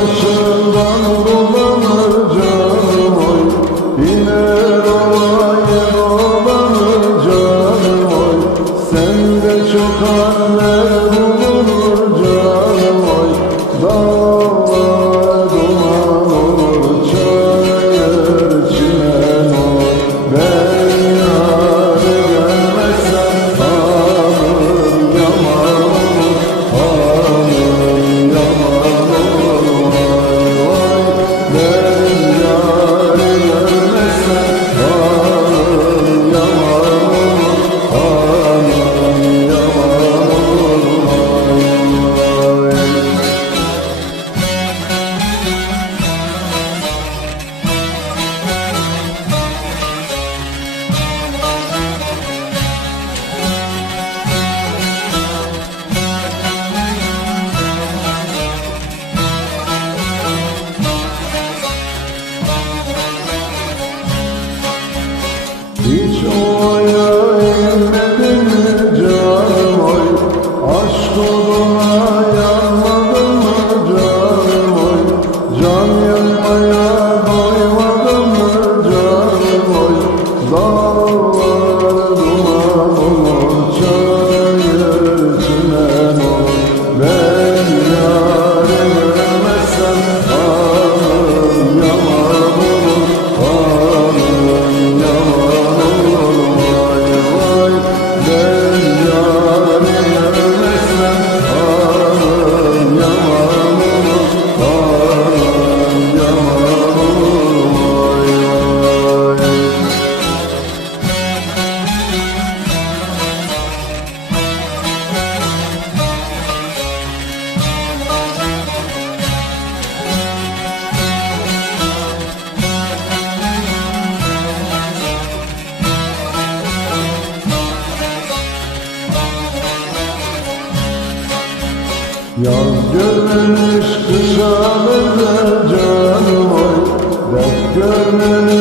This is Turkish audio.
başından dolanır canım oy. İner olayım olanır canım oy. Sende çok haller bulunur canım oy. Dağlar duman olur, çayır çimen oy. Ben yâre gelmezsem hanım yaman olur, hanım yaman olur. Vay vay, ben yâre gelmezsem hanım yaman olur, hanım yaman olur. Vay vay. Hiç ovaya inmedin mi canım oy? Aşk uğruna yanmadın mı canım oy? Can yanmaya doymadın mı canım oy? Dağlar duman olur, çayır çimen oy. Ben yâre görmezsem hanım yaman olur, hanım yaman olur. Vay vay, ben yâre görmezsem hanım yaman olur, hanım yaman olur. Vay vay. Yaz görmemiş kışa benzer canım oy. Dert görmemiş